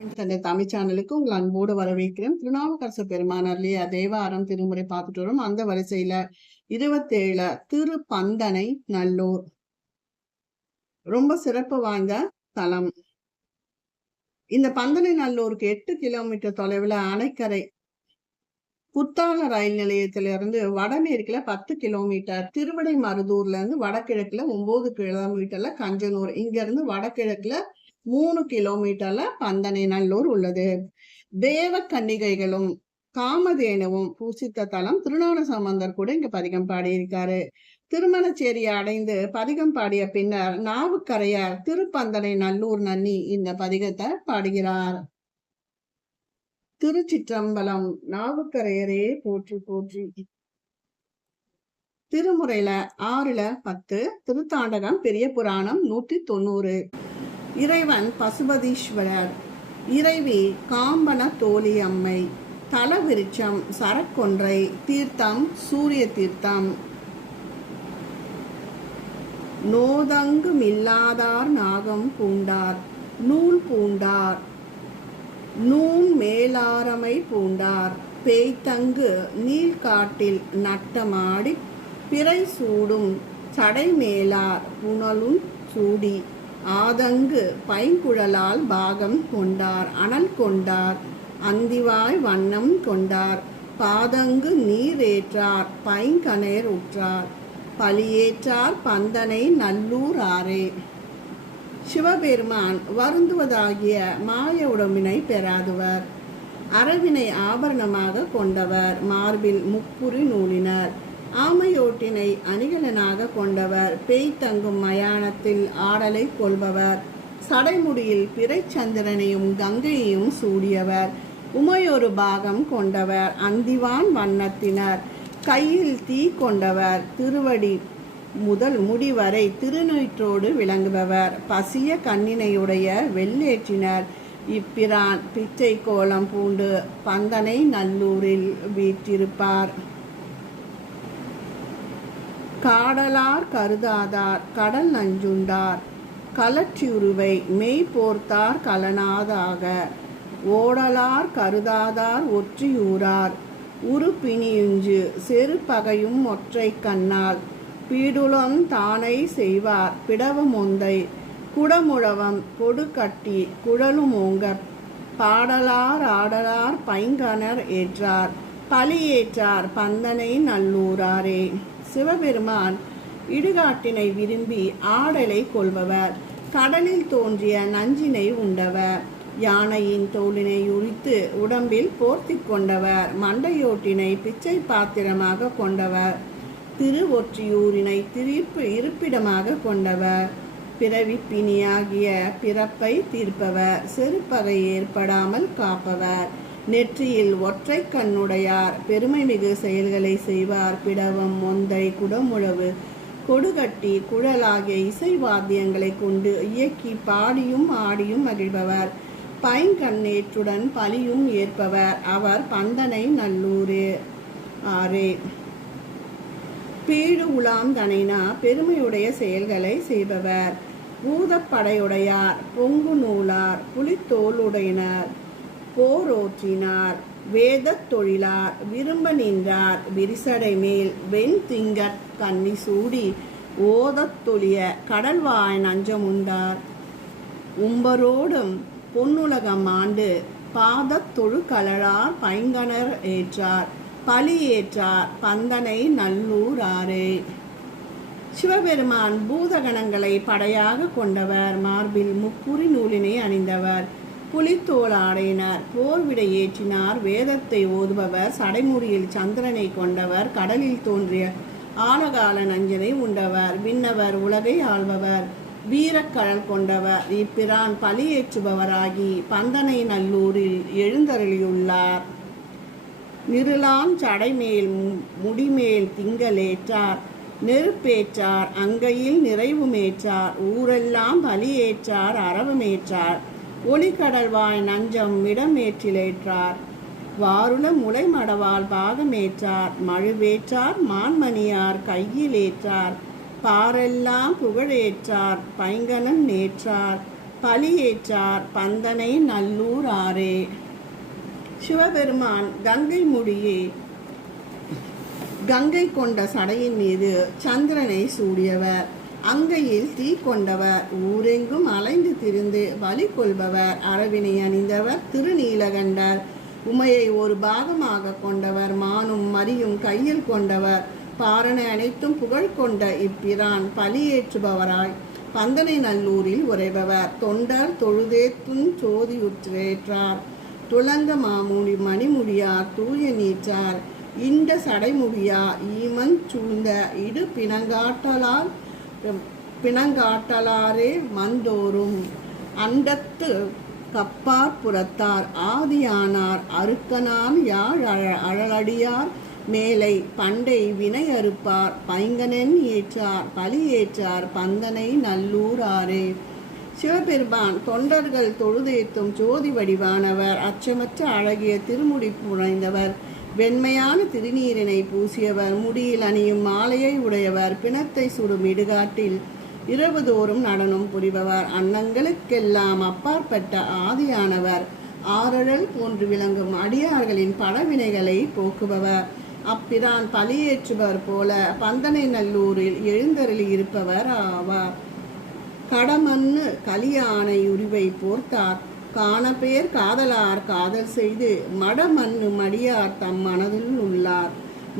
தந்தை தமிழ் சேனலுக்கு உங்கள் அன்போடு வரவேற்கிறேன். திருநாவுக்கரசு பெருமான் அருளிய தேவாரம் திருமுறை பார்த்துட்டு வரும். அந்த வரிசையில 27 திருப்பந்தனை நல்லூர் ரொம்ப சிறப்பு வாய்ந்த தலம். இந்த பந்தனை நல்லூருக்கு 8 கிலோமீட்டர் தொலைவுல அணைக்கரை புத்தான ரயில் நிலையத்திலிருந்து வடமேற்குல 10 கிலோமீட்டர், திருவிடை மருதூர்ல இருந்து வடகிழக்குல 9 கிலோமீட்டர்ல கஞ்சனூர், இங்க இருந்து வடகிழக்குல 3 கிலோமீட்டர்ல பந்தனை நல்லூர் உள்ளது. தேவ கன்னிகைகளும் காமதேனுவும் பூசித்த தலம். திருஞான சம்பந்தர் கூட இங்க பதிகம் பாடியிருக்காரு. திருமணச்சேரியை அடைந்து பதிகம் பாடிய பின்னர் நாவுக்கரையார் திருப்பந்தனை நல்லூர் நன்னி இந்த பதிகத்தை பாடுகிறார். திருச்சிற்றம்பலம். நாவுக்கரையரே போற்றி போற்றி. திருமுறையில 6ல 10, திருத்தாண்டகம் பெரிய புராணம் 190. இறைவன் பசுபதீஸ்வரர், இறைவி காம்பன தோழி அம்மை, தலவிருச்சம் சரக்கொன்றை, தீர்த்தம் சூரிய தீர்த்தம். நோதங்கு மில்லாதார் நாகம் பூண்டார், நூல் பூண்டார், நூன் மேலாரமை பூண்டார், பேய்தங்கு நீள்காட்டில் நட்டமாடி பிறை சூடும் சடை மேலார் புனலும் சூடி, ஆதங்கு பைங்குழலால் பாகம் கொண்டார், அனல் கொண்டார், அந்திவாய் வண்ணம் கொண்டார், பாதங்கு நீரேற்றார், பைங்கணேர் உற்றார், பலியேற்றார் பந்தனை நல்லூர் ஆரே. சிவபெருமான் வருந்துவதாகிய மாய உடம்பினை பெறாதவர், அரவினை ஆபரணமாக கொண்டவர், மார்பில் முப்புரி நூலினர், ஆமையோட்டினை அணிகலனாக கொண்டவர், பேய் தங்கும் மயானத்தில் ஆடலை கொள்பவர், சடைமுடியில் பிறைச்சந்திரனையும் கங்கையையும் சூடியவர், உமையொரு பாகம் கொண்டவர், அந்திவான் வண்ணத்தினர், கையில் தீ கொண்டவர், திருவடி முதல் முடிவரை திருநீற்றோடு விளங்குபவர், பசிய கண்ணினையுடைய வெள்ளேற்றினர், இப்பிரான் பிச்சை கோலம் பூண்டு பந்தனை நல்லூரில் வீற்றிருப்பார். காடலார் கருதாதார் கடல் நஞ்சுண்டார், கலற்றியுருவை மெய் போர்த்தார் கலனாதாக, ஓடலார் கருதாதார் ஒற்றியூரார், உருப்பிணியுஞ்சு செரு பகையும் ஒற்றை கண்ணால், பீடுலம் தானை செய்வார் பிடவமொந்தை, குடமுழவம் கொடு கட்டி குழலுமோங்க, பாடலார் ஆடலார் பைங்கணர் ஏற்றார், பலியேற்றார் பந்தனை நல்லூராரே. சிவபெருமான் இடுகாட்டினை விரும்பி ஆடலை கொள்பவர், கடலில் தோன்றிய நஞ்சினை உண்டவர், யானையின் தோலினை உரித்து உடம்பில் போர்த்தி கொண்டவர், மண்டையோட்டினை பிச்சை பாத்திரமாக கொண்டவர், திருவொற்றியூரினை இருப்பிடமாக கொண்டவர், பிறவி பிணியாகிய பிறப்பை தீர்ப்பவர், செருப்பகை ஏற்படாமல் காப்பவர், நெற்றியில் ஒற்றை கண்ணுடையார், பெருமை மிகு செயல்களை செய்வார், பிடவம் மொந்தை குடமுழவு கொடுகட்டி குழலாகிய இசை வாத்தியங்களை கொண்டு இயக்கி பாடியும் ஆடியும் மகிழ்பவர், பைங்கண்ணேற்றுடன் பலியும் ஏற்பவர், அவர் பந்தனை நல்லூரே ஆரே. பீடு உலாம் தனைனா பெருமையுடைய செயல்களை செய்பவர், பூதப்படையுடையார், பொங்கு நூலார், புலித்தோளுடையினர், போரோற்றினார், வேத தொழிலார், விரும்ப நின்றார், விரிசடை மேல் வெண் திங்கட் கன்னி சூடி, ஓதத் தொழிய கடல்வாய் நஞ்சமுண்டார், உம்பரோடும் பொன்னுலகம் ஆண்டு, பாதத் தொழு கலழார் பைங்கணர் ஏற்றார், பலியேற்றார் பந்தனை நல்லூர் ஆரே. சிவபெருமான் பூதகணங்களை படையாக கொண்டவர், மார்பில் முப்புரி நூலினை அணிந்தவர், புலித்தோல் ஆடையினர், போர்விடை ஏற்றினார், வேதத்தை ஓதுபவர், சடைமுடியில் சந்திரனை கொண்டவர், கடலில் தோன்றிய ஆழகால நஞ்சனை உண்டவர், விண்ணவர் உலகை ஆள்பவர், வீரக்கழல் கொண்டவர், இப்பிரான் பலியேற்றுபவராகி பந்தனை நல்லூரில் எழுந்தருளியுள்ளார். நிருளாம் சடைமேல் முடிமேல் திங்களேற்றார், நெருப்பேற்றார், அங்கையில் நிறைவுமேற்றார், ஊரெல்லாம் பலியேற்றார், அரவமேற்றார், ஒளிக்கடல்வாய் நஞ்சம் இடமேற்றிலேற்றார், வாருல முளை மடவால் பாகமேற்றார், மழுவேற்றார், மான்மணியார் கையிலேற்றார், பாரெல்லாம் புகழேற்றார், பைங்கணன் நேற்றார், பலியேற்றார் பந்தனை நல்லூர் ஆரே. சிவபெருமான் கங்கை முடியே கங்கை கொண்ட சடையின் மீது சந்திரனை சூடியவர், அங்கையில் தீ கொண்டவர், ஊரெங்கும் அலைந்து திரிந்து பலி கொள்பவர், அரவினை அணிந்தவர், திருநீலகண்டர், உமையை ஒரு பாகமாக கொண்டவர், மானும் மரியும் கையில் கொண்டவர், பாரணை அனைத்தும் புகழ் கொண்ட இப்பிரான் பலியேற்றுபவராய் பந்தனை நல்லூரில் உரைபவர், தொண்டர் தொழுதேத்தும் சோதியுற்றேற்றார், துளங்க மாமுடி மணிமுடியார் தூய நீற்றார், இந்த சடைமுடியா ஈமன் சூழ்ந்த இடு பிணங்காட்டலாரே மந்தோறும், அண்டத்து கப்பார் புறத்தார் ஆதியானார், அருக்கனான் யாழ் அழலடியார் மேலை பண்டை வினை அறுப்பார், பைங்கனன் ஏற்றார் பலியேற்றார் பந்தனை நல்லூர் ஆரே. சிவபெருமான் தொண்டர்கள் தொழுதேத்தும் ஜோதி வடிவானவர், அச்சமற்ற அழகிய திருமுடி புனைந்தவர், வெண்மையான திருநீரினை பூசியவர், முடியில் அணியும் மாலையை உடையவர், பிணத்தை சுடும் இடுகாட்டில் இரவுதோறும் நடனம் புரிபவர், அன்னங்களுக்கெல்லாம் அப்பாற்பட்ட ஆதியானவர், ஆரழல் போன்று விளங்கும் அடியார்களின் படவினைகளை போக்குபவர், அப்பிரான் பலியேற்றுபவர் போல பந்தனை நல்லூரில் எழுந்தருளி இருப்பவர் ஆவார். கடமண்ணு கலியானை உரிவை போர்த்தார், காணப்பேர் காதலார் காதல் செய்து மடமண்ணு மடியார் தம் மனதில் உள்ளார்,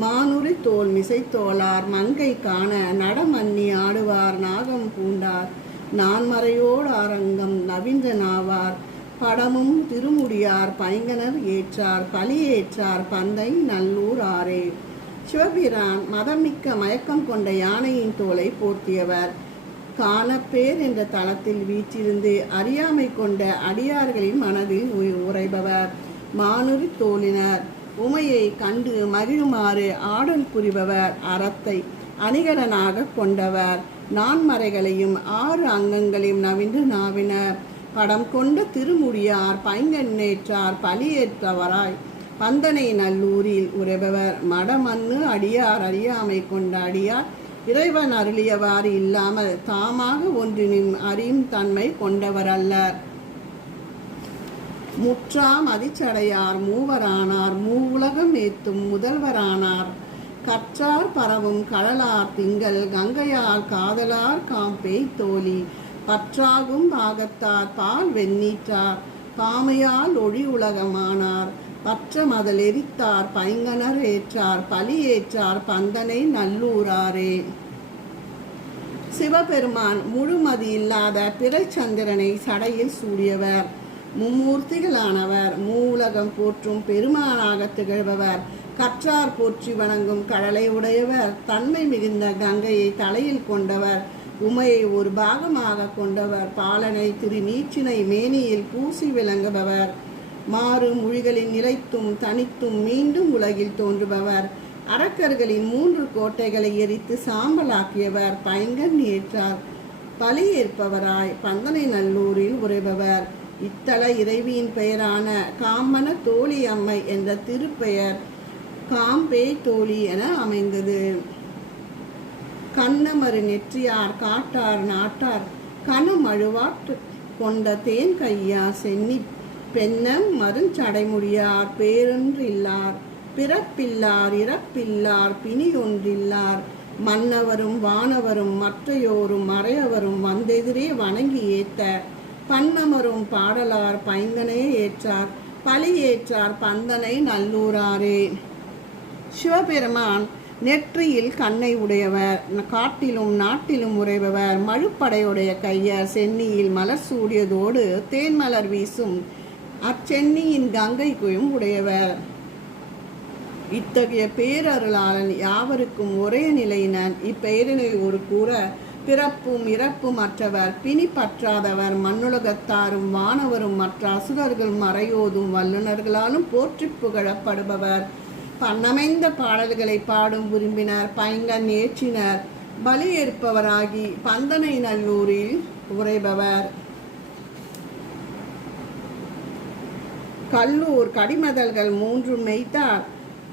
மானுரி தோல் மிசைத்தோளார் மங்கை காண நடமண்ணி ஆடுவார் நாகம் பூண்டார், நான்மறையோடு அரங்கம் நவின்ற நாவார், படமும் திருமுடியார் பைங்கனர் ஏற்றார் பலியேற்றார் பந்தை நல்லூர் ஆரே. சிவபிரான் மதமிக்க மயக்கம் கொண்ட யானையின் தோலை போர்த்தியவர், காணப்பேர் என்ற தளத்தில் வீற்றிருந்து அறியாமை கொண்ட அடியார்களின் மனதில் உரைபவர், மானுரி தோலினர், உமையை கண்டு மகிழுமாறு ஆடல் புரிபவர், அறத்தை அணிகலனாக கொண்டவர், நான்மறைகளையும் 6 அங்கங்களையும் நவின்று நாவினர், படம் கொண்ட திருமுடியார் பைங்கண்ணேற்றார் பலியேற்றவராய் பந்தனை நல்லூரில் உரைபவர், மடமண்ணு அடியார் அறியாமை கொண்ட அடியார் இறைவன் அருளியவாறு இல்லாமல் தாமாக ஒன்றினும் அறியும் தன்மை கொண்டவர் அல்லர். முற்றாம் அதிச்சடையார் மூவரானார், மூவுலகம் ஏத்தும் முதல்வரானார், கற்றார் பரவும் கடலார் திங்கள் கங்கையார் காதலார் காம்பேய் தோழி, பற்றாகும் பாகத்தார் பால் வெண்ணீற்றார், பாமையால் ஒளி உலகமானார், பற்ற மதல் எரித்தார் பைங்கனர் ஏற்றார் பலியேற்றார் பந்தனை நல்லூராரே. சிவபெருமான் முழுமதி இல்லாத பிறை சந்திரனை சடையில் சூடியவர், மும்மூர்த்திகளானவர், மூலகம் போற்றும் பெருமானாக திகழ்பவர், கற்றார் போற்றி வணங்கும் கடலை உடையவர், தன்மை மிகுந்த கங்கையை தலையில் கொண்டவர், உமையை ஒரு பாகமாக கொண்டவர், பாலனை திருநீற்றினை மேனியில் பூசி விளங்குபவர், மாறு மொழிகளின் நிலைத்தும் தனித்தும் மீண்டும் உலகில் தோன்றுபவர், அரக்கர்களின் 3 கோட்டைகளை எரித்து சாம்பலாக்கியவர், பைங்கன் ஏற்றார் பலியேற்பவராய் பந்தனை நல்லூரில் உரைபவர், இத்தல இறைவியின் பெயரான காமன தோழி அம்மை என்ற திருப்பெயர் காம்பே தோழி என அமைந்தது. கண்ணமறு நெற்றியார் காட்டார் நாட்டார் கனமழுவாற்று கொண்ட தேன் கையார் சென்னி பெண்ணம் மருஞ்சடைமுடியார் பேரொன்றில்லார், பிறப்பில்லார் இறப்பில்லார் பிணி ஒன்றில்லார், மன்னவரும் வானவரும் மற்றையோரும் மறையவரும் வந்தெதிரே வணங்கி ஏத்த, பன்னமரும் பாடலார் பைங்கனே ஏற்றார் பலியேற்றார் பந்தனை நல்லூராரே. சிவபெருமான் நெற்றியில் கண்ணை உடையவர், காட்டிலும் நாட்டிலும் உறைபவர், மழுப்படையுடைய கையர், சென்னியில் மலர் சூடியதோடு தேன்மலர் வீசும் அச்சென்னியின் கங்கைக்கும் உடையவர். இத்தகைய பேரருளாளன் யாவருக்கும் ஒரே நிலையினன். இப்பெயரினை ஒரு கூற பிறப்பும் இறப்பும் அற்றவர், பிணி பற்றாதவர், மண்ணுலகத்தாரும் வானவரும் மற்ற அசுரர்களும் மறையோதும் வல்லுநர்களாலும் போற்றி புகழப்படுபவர், பண்ணமைந்த பாடல்களை பாடும் விரும்பினர், பைங்கன் ஏற்றினர், பலியேற்பவராகி பந்தனை நல்லூரில் உரைபவர். கல்லூர் கடிமதல்கள் 3 மெய்த்தார்,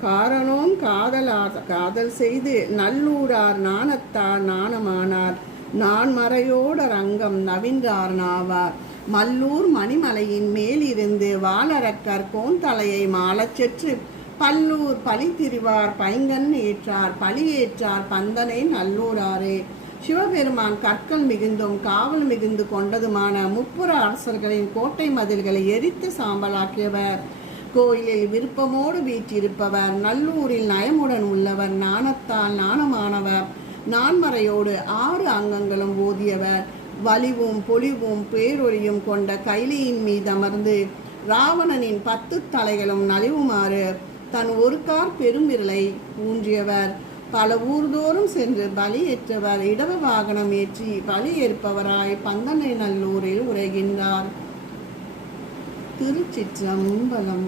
காரணோம் காதல் செய்து நல்லூரார் நாணத்தார் நாணமானார், நான் மறையோட ரங்கம் நவின்றார் நாவார், மல்லூர் மணிமலையின் மேலிருந்து வாளரக்கர் கோன்தலையை மாளச் செற்று பல்லூர் பழி திரிவார் பைங்கன் ஏற்றார் பழி ஏற்றார் பந்தனை நல்லூராரே. சிவபெருமான் கற்கள் மிகுந்தும் காவல் மிகுந்து கொண்டதுமான முப்புற அரசர்களின் கோட்டை மதில்களை எரித்து சாம்பலாக்கியவர். கோயிலில் விருப்பமோடு வீற்றிருப்பவர். நல்லூரில் நயமுடன் உள்ளவர். நாணத்தால் நாணமானவர். நான்மறையோடு 6 அங்கங்களும் ஓதியவர். வலிவும் பொலிவும் பேரொழியும் கொண்ட கைலியின் மீதமர்ந்து ராவணனின் 10 தலைகளும் நலிவுமாறு தன் ஒரு கார் பெருமிரலை ஊன்றியவர். பல ஊர்தோறும் சென்று பலி ஏற்றவர். இடவ வாகனம் ஏற்றி பலி ஏற்பவராய் பந்தனை நல்லூரில் உரைகின்றார். திருச்சிற்றம்பலம்.